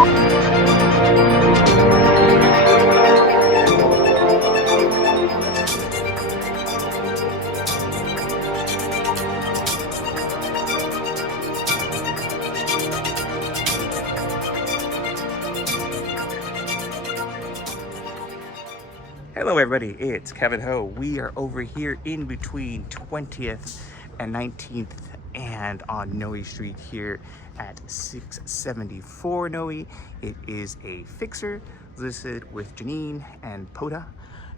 Hello everybody, it's K.Ho. We are over here in between 20th and 19th and on Noe Street here at 674 Noe. It is a fixer listed with Janeen and Pota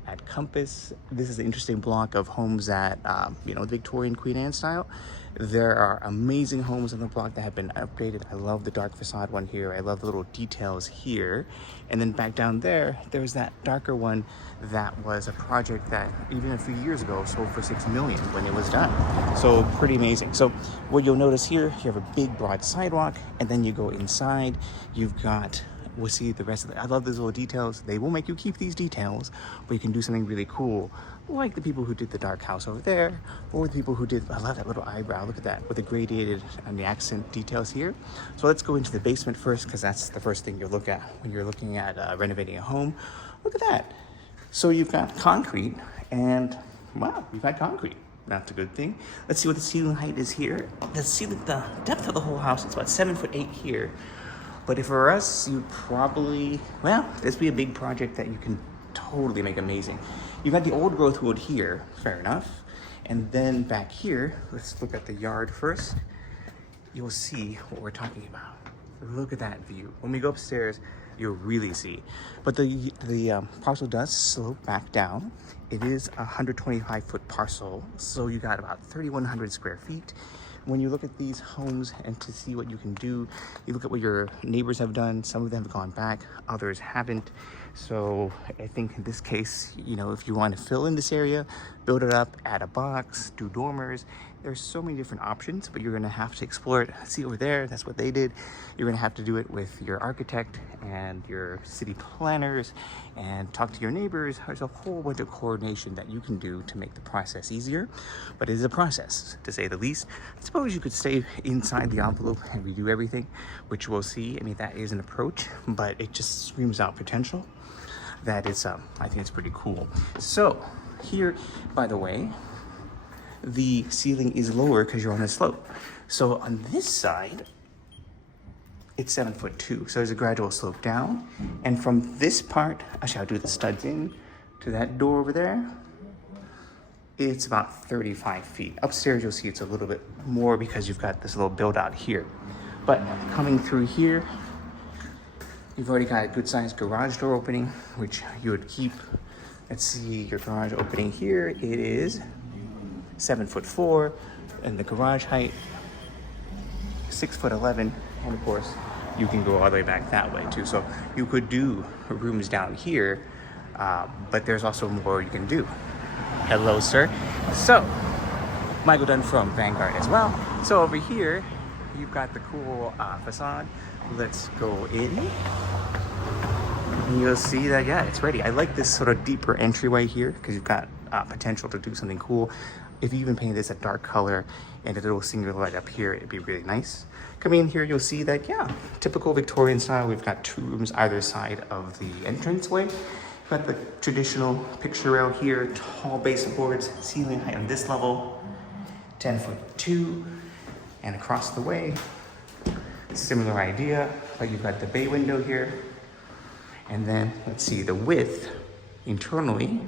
at Compass. This is an interesting block of homes that, Victorian Queen Anne style. There are amazing homes on the block that have been upgraded. I love the dark facade one here. I love the little details here. And then back down there, there's that darker one that was a project that even a few years ago sold for $6 million when it was done. So pretty amazing. So what you'll notice here, you have a big broad sidewalk, and then you go inside, you've got, we'll see the rest of it. I love these little details. They will make you keep these details, but you can do something really cool, like the people who did the dark house over there, or the people who did, I love that little eyebrow. Look at that, with the gradiated and the accent details here. So let's go into the basement first, because that's the first thing you'll look at when you're looking at renovating a home. Look at that. So you've got concrete, and wow, you've got concrete. That's a good thing. Let's see what the ceiling height is here. Let's see the depth of the whole house. It's about 7'8" here. But if for us, you'd probably, this would be a big project that you can totally make amazing. You've got the old growth wood here, fair enough. And then back here, let's look at the yard first. You'll see what we're talking about. Look at that view. When we go upstairs, you'll really see. But the parcel does slope back down. It is a 125-foot parcel, so you got about 3,100 square feet. When you look at these homes and to see what you can do, you look at what your neighbors have done. Some of them have gone back, others haven't. So I think in this case, if you want to fill in this area, build it up, add a box, do dormers, there's so many different options, but you're going to have to explore it. See over there, that's what they did. You're going to have to do it with your architect and your city planners and talk to your neighbors. There's a whole bunch of coordination that you can do to make the process easier, but it is a process, to say the least. I suppose you could stay inside the envelope and redo everything, which we'll see. I mean, that is an approach, but it just screams out potential. That is, I think it's pretty cool. So here, by the way, the ceiling is lower because you're on a slope. So on this side, it's 7'2". So there's a gradual slope down. And from this part, actually I'll do the studs in to that door over there. It's about 35 feet. Upstairs, you'll see it's a little bit more because you've got this little build out here. But coming through here, you've already got a good sized garage door opening, which you would keep. Let's see your garage opening here. It is 7'4", and the garage height 6'11", and of course you can go all the way back that way too. So you could do rooms down here, but there's also more you can do. Hello, sir. So Michael Dunn from Vanguard as well. So over here you've got the cool facade. Let's go in. And you'll see that, it's ready. I like this sort of deeper entryway here because you've got potential to do something cool. If you even paint this a dark color and a little singular light up here, it'd be really nice. Coming in here, you'll see that, typical Victorian style. We've got 2 rooms either side of the entranceway. We've got the traditional picture rail here, tall baseboards, ceiling height on this level, 10'2", and across the way, similar idea, but you've got the bay window here. And then let's see the width internally,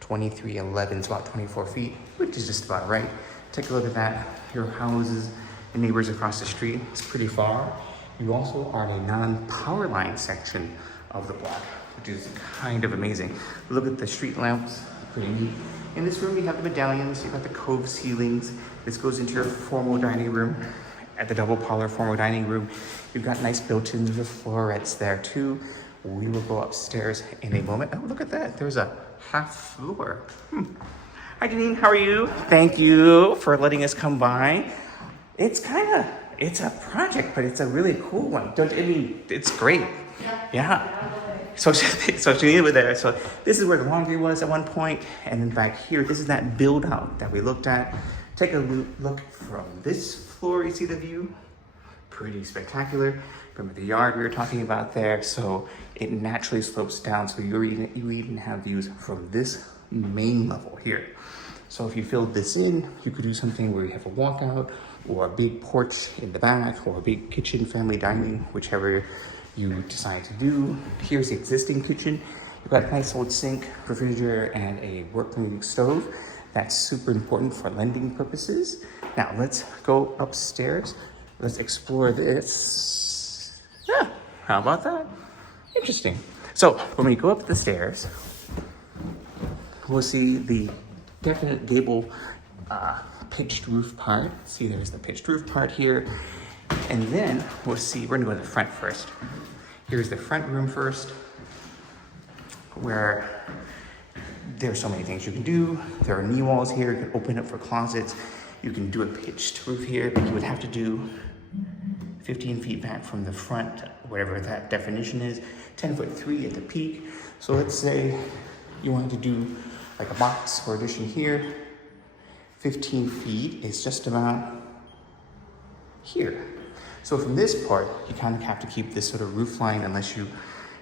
2311, it's about 24 feet, which is just about right. Take a look at that. Your houses and neighbors across the street, it's pretty far. You also are in a non-power line section of the block, which is kind of amazing. Look at the street lamps, pretty neat. In this room, you have the medallions, you've got the cove ceilings. This goes into your formal dining room. At the double parlor formal dining room, you've got nice built-ins with florets there too. We will go upstairs in a moment. Oh, look at that. There's a half floor. Hi, Janeen. How are you? Thank you for letting us come by. It's a project, but it's a really cool one. It's great. Yeah. So Janeen over there. So this is where the laundry was at one point. And then back here, this is that build out that we looked at. Take a look from this floor. You see the view? pretty spectacular. Remember the yard we were talking about there? So it naturally slopes down, so you even have views from this main level here. So if you filled this in, you could do something where you have a walkout or a big porch in the back or a big kitchen, family dining, whichever you decide to do. Here's the existing kitchen. You've got a nice old sink, refrigerator, and a working stove. That's super important for lending purposes. Now let's go upstairs. Let's explore this. Yeah, how about that? Interesting. So when we go up the stairs, we'll see the definite gable pitched roof part. See, there's the pitched roof part here. And then we'll see, we're gonna go to the front first. Here's the front room first, where there's so many things you can do. There are knee walls here, you can open up for closets. You can do a pitched roof here, but you would have to do 15 feet back from the front, whatever that definition is, 10'3" at the peak. So let's say you wanted to do like a box or addition here. 15 feet is just about here. So from this part, you kind of have to keep this sort of roof line unless you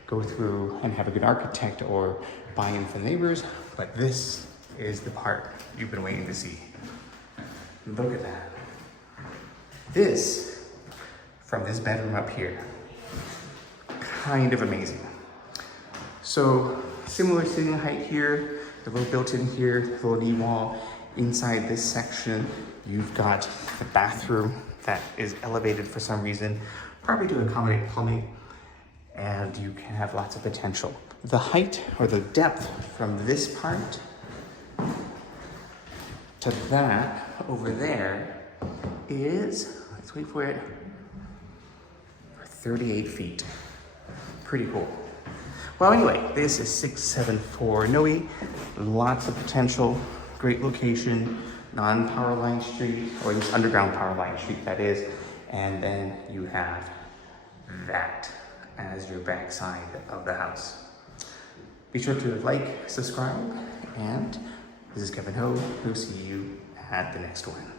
go through and have a good architect or buy in from neighbors. But this is the part you've been waiting to see. Look at that. This, from this bedroom up here, kind of amazing. So similar ceiling height here, the little built-in here, the little knee wall. Inside this section, you've got the bathroom that is elevated for some reason, probably to accommodate plumbing, and you can have lots of potential. The height or the depth from this part to that over there is, let's wait for it, 38 feet. Pretty cool. Well, anyway, this is 674 Noe. Lots of potential, great location, non-power line street, or just underground power line street, that is. And then you have that as your back side of the house. Be sure to like, subscribe, and this is K.Ho. We'll see you at the next one.